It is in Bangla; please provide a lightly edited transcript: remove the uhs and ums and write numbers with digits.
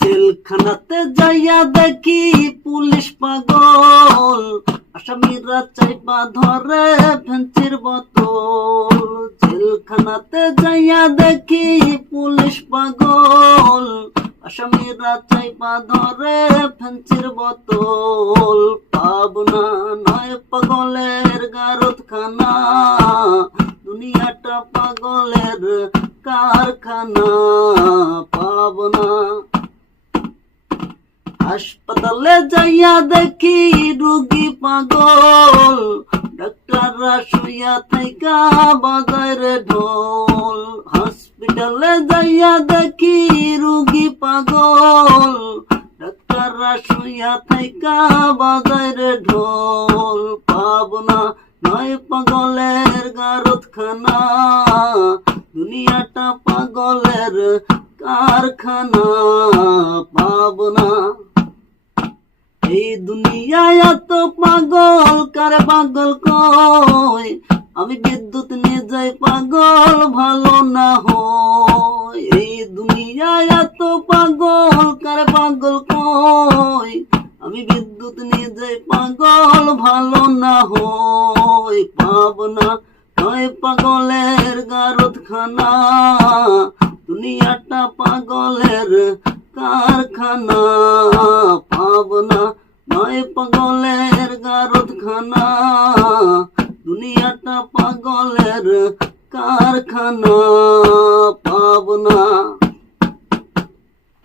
জেলখানাতে যাইয়া দেখি পুলিশ পাগল, আসামিরা চাইপা ধরে ফেন্সির বোতল। জেলখানাতে যাইয়া দেখি পুলিশ পাগল, আসামিরা চাইপা ধরে ফেন্সির বোতল। পাবনা নয় পাগলের গারদখানা, দুনিয়াটা পাগলের কারখানা। পাবনা হাসপাতালে যাইয়া দেখি রোগী পাগল, ডাক্তাররা শুইয়া থাইকা বাজায় রে ঢোল। হসপিটালে যাইয়া দেখি রোগী পাগল, ডাক্তাররা শুইয়া থাইকা বাজায় রে ঢোল। পাবনা নয় পাগলের গারদখানা, দুনিয়াটা পাগলের কারখানা। পাবনা এই দুনিয়ায় এত পাগল কারে পাগল কয়, আমি বিদ্যুৎ নিয়ে যাই পাগল ভালো না হয়। এই দুনিয়ায় এত পাগল কারে পাগল কয়, আমি বিদ্যুৎ নিয়ে যাই পাগল ভালো না হয়। পাবনা নয় পাগলের গারদখানা, দুনিয়াটা পাগলের কারখানা। পাবনা নয় পাগলের গারদখানা, দুনিয়াটা পাগলের কারখানা। পাবনা।